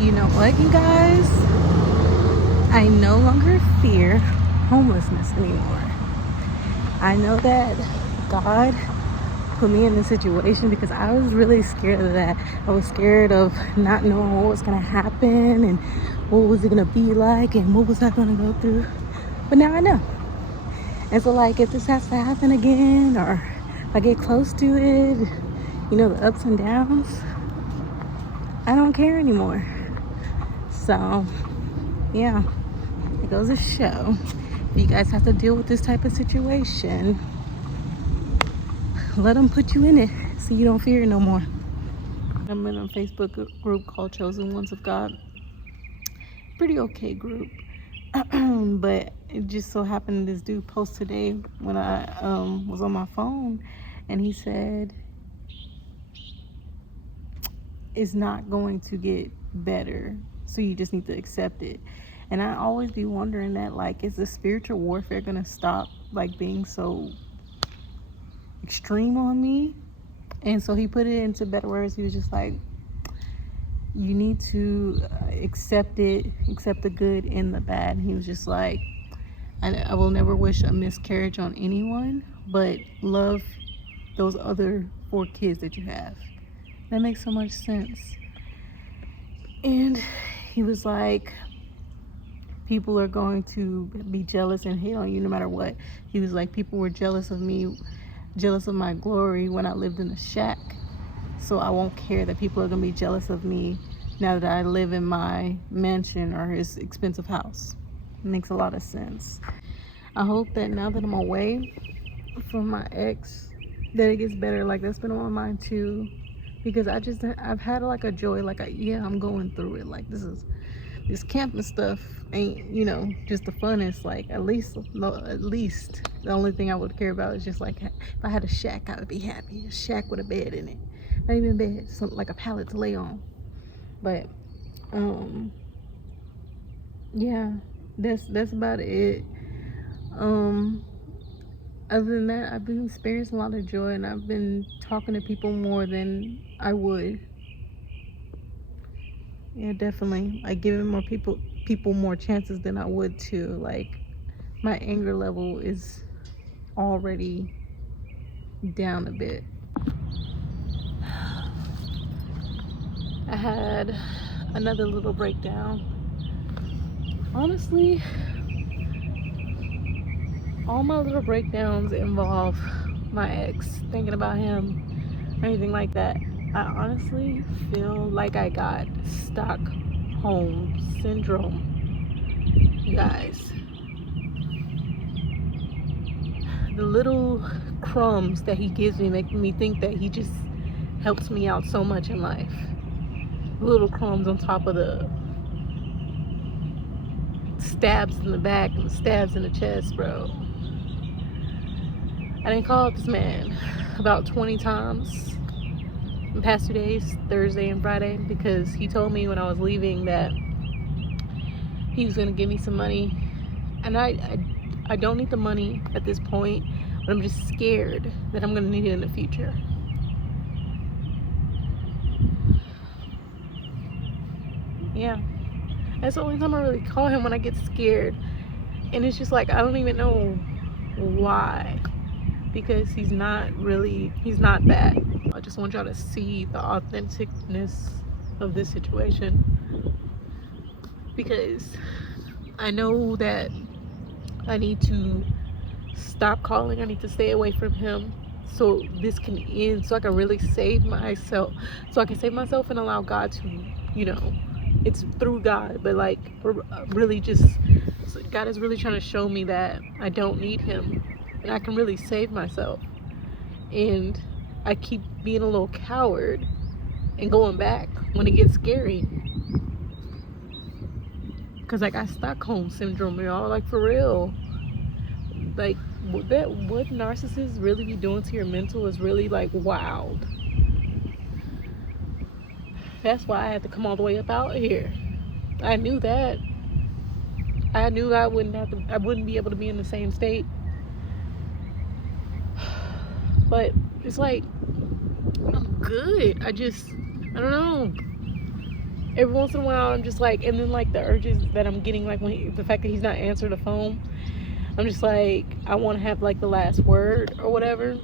You know what, you guys? I no longer fear homelessness anymore. I know that God put me in this situation because I was really scared of that. I was scared of not knowing what was going to happen and what was it going to be like and what was I going to go through. But now I know. And so, like, if this has to happen again or if I get close to it, the ups and downs, I don't care anymore. So, yeah, it goes to show. If you guys have to deal with this type of situation, let them put you in it so you don't fear it no more. I'm in a Facebook group called Chosen Ones of God. Pretty okay group. But it just so happened this dude posted today when I was on my phone, and he said it's not going to get better, so you just need to accept it. And I always be wondering that, like, is the spiritual warfare gonna stop, like, being so extreme on me? And so he put it into better words. He was just like, you need to accept it, accept the good and the bad. And he was just like, I will never wish a miscarriage on anyone, but love those other 4 kids that you have. That makes so much sense. And he was like, people are going to be jealous and hate on you no matter what. He was like, people were jealous of me, jealous of my glory when I lived in a shack. So I won't care that people are going to be jealous of me now that I live in my mansion or his expensive house. It makes a lot of sense. I hope that now that I'm away from my ex, that it gets better. Like, that's been on my mind too, because I've had like a joy, like I'm going through it. Like, this camping stuff ain't, just the funnest. Like, at least the only thing I would care about is just like, if I had a shack, I would be happy. A shack with a bed in it, not even a bed, something like a pallet to lay on. But yeah, that's about it. Other than that, I've been experiencing a lot of joy, and I've been talking to people more than I would. Yeah, definitely. Like, giving more people more chances than I would too. Like, my anger level is already down a bit. I had another little breakdown. Honestly, all my little breakdowns involve my ex, thinking about him, or anything like that. I honestly feel like I got Stockholm syndrome, you guys. The little crumbs that he gives me make me think that he just helps me out so much in life. Little crumbs on top of the stabs in the back and the stabs in the chest, bro. I didn't call this man about 20 times in the past 2 days, Thursday and Friday, because he told me when I was leaving that he was going to give me some money. And I don't need the money at this point, but I'm just scared that I'm going to need it in the future. Yeah. That's the only time I really call him, when I get scared. And it's just like, I don't even know why. Because he's not that. I just want y'all to see the authenticness of this situation. Because I know that I need to stop calling. I need to stay away from him so this can end, so I can really save myself. So I can save myself and allow God to, it's through God, but like, really just, God is really trying to show me that I don't need him and I can really save myself. And I keep being a little coward and going back when it gets scary. Cause I got Stockholm syndrome, y'all. Like, for real. Like, what narcissists really be doing to your mental is really, like, wild. That's why I had to come all the way up out here. I knew that. I knew I wouldn't be able to be in the same state. But it's like, I'm good. I don't know. every once in a while I'm just like, and then like the urges that I'm getting, like when the fact that he's not answering the phone, I'm just like, I want to have like the last word or whatever.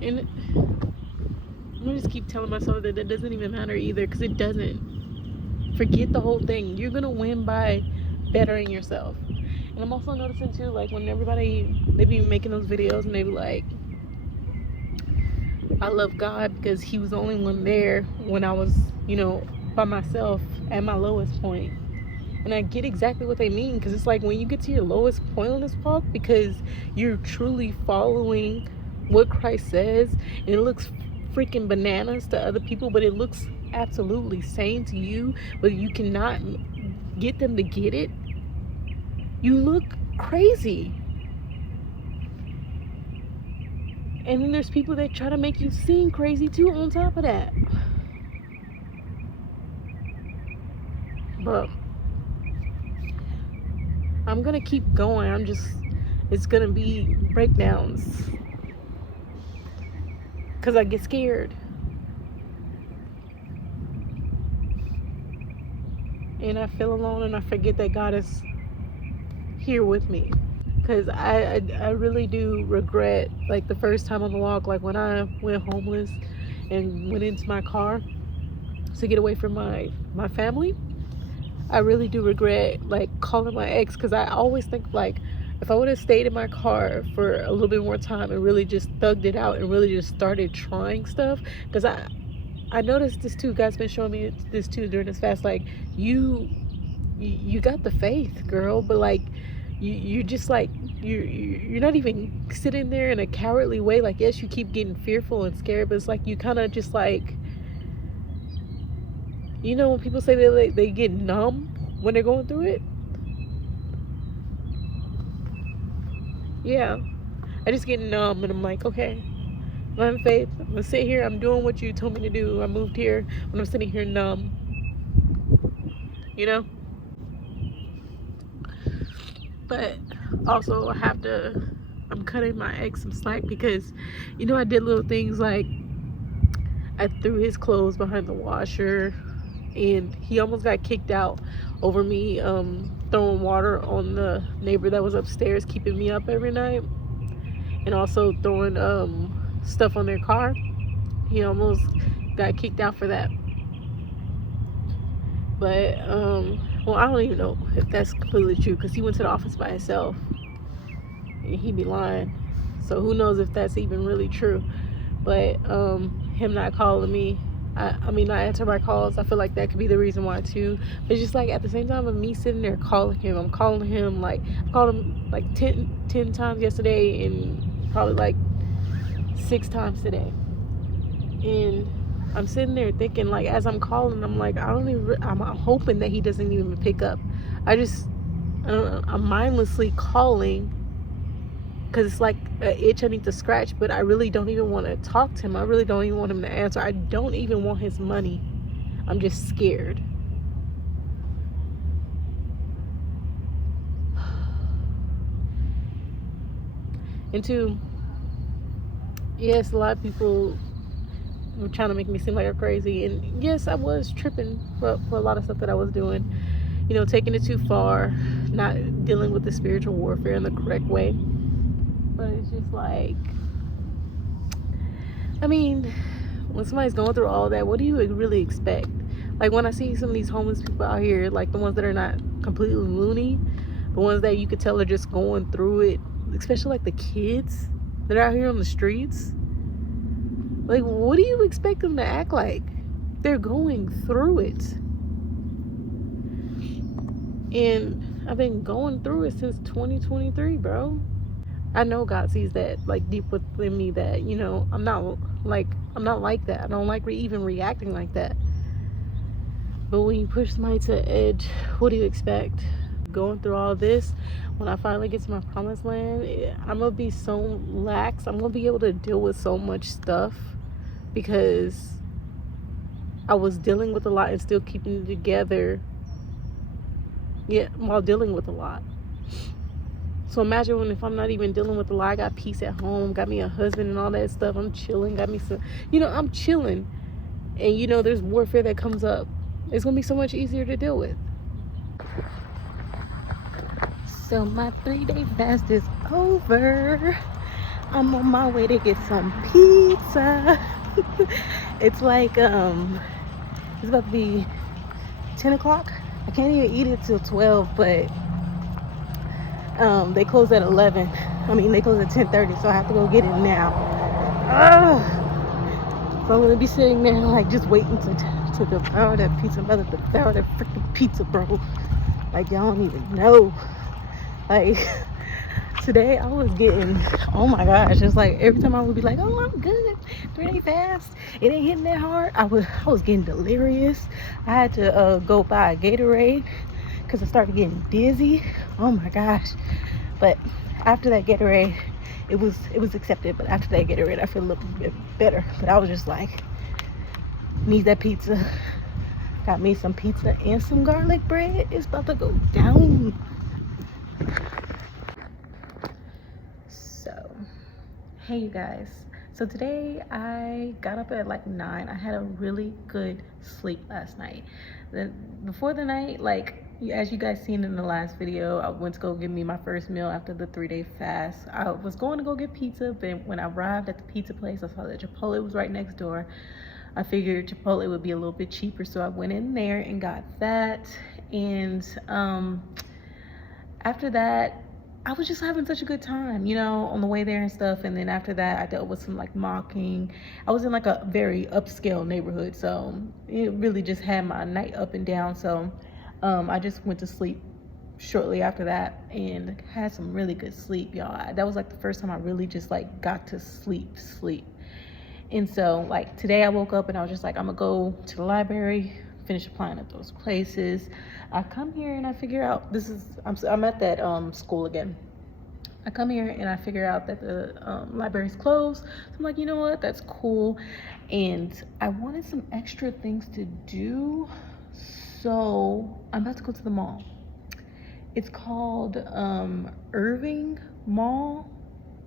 And I just keep telling myself that doesn't even matter either, because it doesn't. Forget the whole thing. You're gonna win by bettering yourself. And I'm also noticing too, like when everybody, they be making those videos and they be like, I love God because he was the only one there when I was, by myself at my lowest point. And I get exactly what they mean, because it's like when you get to your lowest point on this walk, because you're truly following what Christ says, and it looks freaking bananas to other people, but it looks absolutely sane to you, but you cannot get them to get it, you look crazy. And then there's people that try to make you seem crazy too on top of that. But I'm gonna keep going. It's gonna be breakdowns, because I get scared. And I feel alone, and I forget that God is here with me. Because I really do regret, like the first time on the walk, like when I went homeless and went into my car to get away from my family. I really do regret like calling my ex, because I always think like if I would have stayed in my car for a little bit more time and really just thugged it out and really just started trying stuff, because I noticed this too. God's been showing me this too during this fast. Like you got the faith, girl, but like you're just like you're not even sitting there in a cowardly way. Like, yes, you keep getting fearful and scared, but it's like you kind of just like, when people say they get numb when they're going through it. Yeah, I just get numb, and I'm like, okay, I'm in faith. I'm gonna sit here. I'm doing what you told me to do. I moved here when I'm sitting here numb. But also I'm cutting my ex some slack, because I did little things like I threw his clothes behind the washer, and he almost got kicked out over me throwing water on the neighbor that was upstairs keeping me up every night, and also throwing stuff on their car. He almost got kicked out for that. But well, I don't even know if that's completely true, because he went to the office by himself, and he be lying. So who knows if that's even really true. But him not calling me, I mean not answering my calls, I feel like that could be the reason why too. But it's just like at the same time of me sitting there calling him, I called him like 10 times yesterday, and probably like 6 times today. And I'm sitting there thinking, like, as I'm calling, I'm like, I'm hoping that he doesn't even pick up. I'm mindlessly calling, because it's like an itch I need to scratch, but I really don't even want to talk to him. I really don't even want him to answer. I don't even want his money. I'm just scared. And two, yes, a lot of people were trying to make me seem like I'm crazy, and yes, I was tripping for a lot of stuff that I was doing, taking it too far, not dealing with the spiritual warfare in the correct way. But it's just like, I mean, when somebody's going through all that, what do you really expect? Like when I see some of these homeless people out here, like the ones that are not completely loony, the ones that you could tell are just going through it, especially like the kids that are out here on the streets. Like, what do you expect them to act like? They're going through it. And I've been going through it since 2023, bro. I know God sees that, like, deep within me, that, I'm not like that. I don't like even reacting like that. But when you push somebody to the edge, what do you expect? Going through all this, when I finally get to my promised land, I'm gonna be so lax. I'm gonna be able to deal with so much stuff, because I was dealing with a lot and still keeping it together, while dealing with a lot. So imagine if I'm not even dealing with a lot, I got peace at home, got me a husband and all that stuff, I'm chilling, got me some, I'm chilling, and there's warfare that comes up, it's gonna be so much easier to deal with. So my 3-day fast is over. I'm on my way to get some pizza. It's like it's about to be 10 o'clock. I can't even eat it till 12, but they close at 11. I mean, they close at 10:30, so I have to go get it now. So I'm gonna be sitting there like just waiting to devour that pizza. I'm about to devour that freaking pizza, bro. Like, y'all don't even know. Like, today I was getting, oh my gosh, it's like every time I would be like, oh, I'm good, 3-day fast, it ain't hitting that hard, I was getting delirious. I had to go buy a Gatorade because I started getting dizzy. Oh my gosh. But after that Gatorade, it was accepted. But after that Gatorade, I feel a little bit better. But I was just like, need that pizza. Got me some pizza and some garlic bread. It's about to go down. So, hey you guys. So today I got up at like 9. I had a really good sleep last night. Before the night, like as you guys seen in the last video, I went to go get me my first meal after the 3-day fast. I was going to go get pizza, but when I arrived at the pizza place, I saw that Chipotle was right next door. I figured Chipotle would be a little bit cheaper, so I went in there and got that. And after that, I was just having such a good time, you know, on the way there and stuff. And then after that, I dealt with some like mocking. I was in like a very upscale neighborhood, so it really just had my night up and down. So I just went to sleep shortly after that and had some really good sleep, y'all. That was like the first time I really just like got to sleep. And so like today I woke up and I was just like, I'm gonna go to the library, finish applying at those places. I come here and I figure out I'm at that school again. I come here and I figure out that the library's closed. So I'm like, you know what, that's cool. And I wanted some extra things to do, so I'm about to go to the mall. It's called Irving Mall.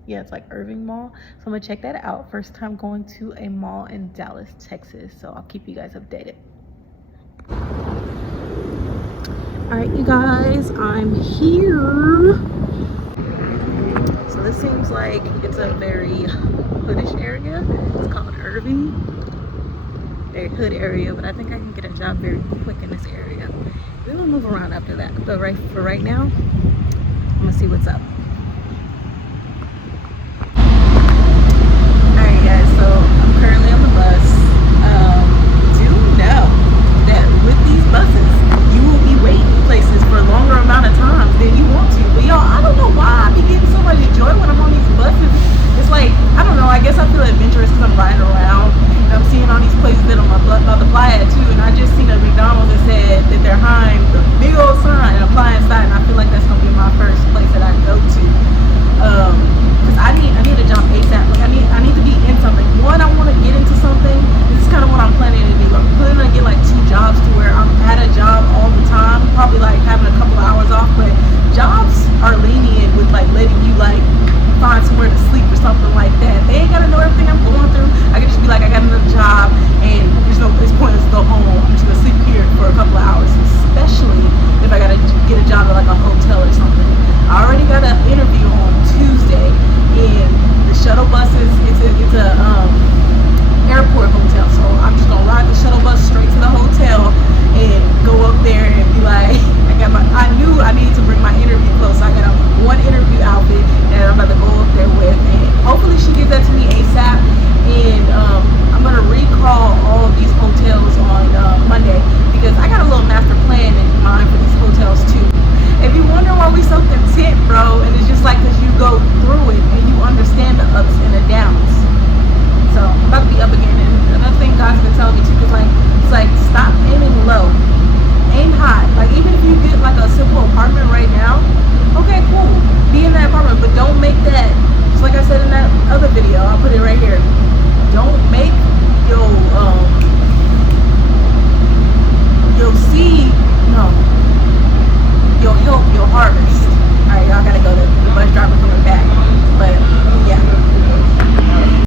Yeah, it's like Irving Mall. So I'm gonna check that out. First time going to a mall in Dallas, Texas. So I'll keep you guys updated. All right, you guys, I'm here. So this seems like it's a very hoodish area. It's called Irving. Very hood area, but I think I can get a job very quick in this area. Then we'll move around after that. But for right now, I'm gonna see what's up. Alright guys, so I'm currently on the bus.